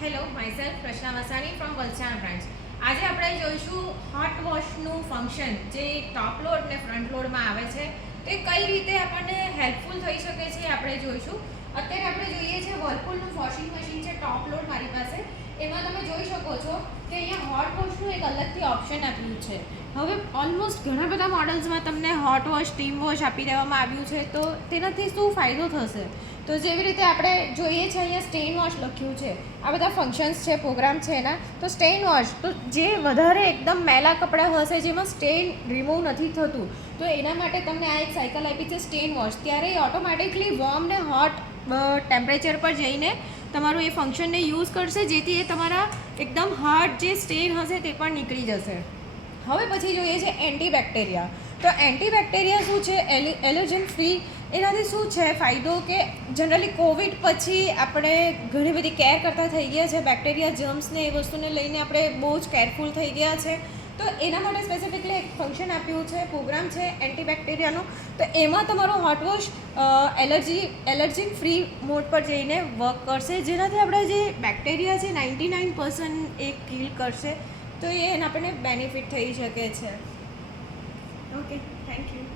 Hello myself Prashna Vasani from Valsad branch. આજે આપણે જોઈશું હોટ વોશનું ફંક્શન જે ટોપ લોડ ને ફ્રન્ટ લોડમાં આવે છે તે કઈ રીતે આપણને હેલ્પફુલ થઈ શકે છે આપણે જોઈશું. અત્યારે આપણે જોઈએ છે વર્લપૂલનું વોશિંગ મશીન છે ટોપ લોડ મારી પાસે. એમાં તમે જોઈ શકો છો કે અહીંયા હોટ વોશનું એક અલગથી ઓપ્શન આપ્યું છે. હવે ઓલમોસ્ટ ઘણા બધા મોડલ્સમાં તમને હોટ વોશ સ્ટીમ વોશ આપી દેવામાં આવ્યું છે, તો તેનાથી શું ફાયદો થશે? તો જેવી રીતે આપણે જોઈએ છે અહીંયા સ્ટેન વોશ લખ્યું છે, આ બધા ફંક્શન્સ છે, પ્રોગ્રામ છે એના. તો સ્ટેન વોશ તો જે વધારે એકદમ મેલા કપડાં હશે જેમાં સ્ટેન રિમૂવ નથી થતું, તો એના માટે તમને આ એક સાયકલ આપી છે સ્ટેન વોશ. ત્યારે એ ઓટોમેટિકલી વોર્મ ને હોટ ટેમ્પરેચર પર જઈને તમારું એ ફંક્શનને યુઝ કરશે, જેથી એ તમારા એકદમ હાર્ડ જે સ્ટેન હશે તે પણ નીકળી જશે. હવે પછી જોઈએ છે એન્ટીબેક્ટેરિયા. તો એન્ટીબેક્ટેરિયા શું છે? Allergen free. એનાથી શું છે ફાયદો કે જનરલી કોવિડ પછી આપણે ઘણી બધી કેર કરતા થઈ ગયા છે, બેક્ટેરિયા જર્મ્સને એ વસ્તુને લઈને આપણે બહુ જ કેરફુલ થઈ ગયા છે. તો એના માટે સ્પેસિફિકલી એક ફંક્શન આપ્યું છે, પ્રોગ્રામ છે એન્ટીબેક્ટેરિયાનો. તો એમાં તમારો hot wash allergy free mode પર જઈને વર્ક કરશે, જેનાથી આપણે જે બેક્ટેરિયા છે 99% એ કિલ કરશે. તો એ આપણને બેનિફિટ થઈ શકે છે. Okay, thank you.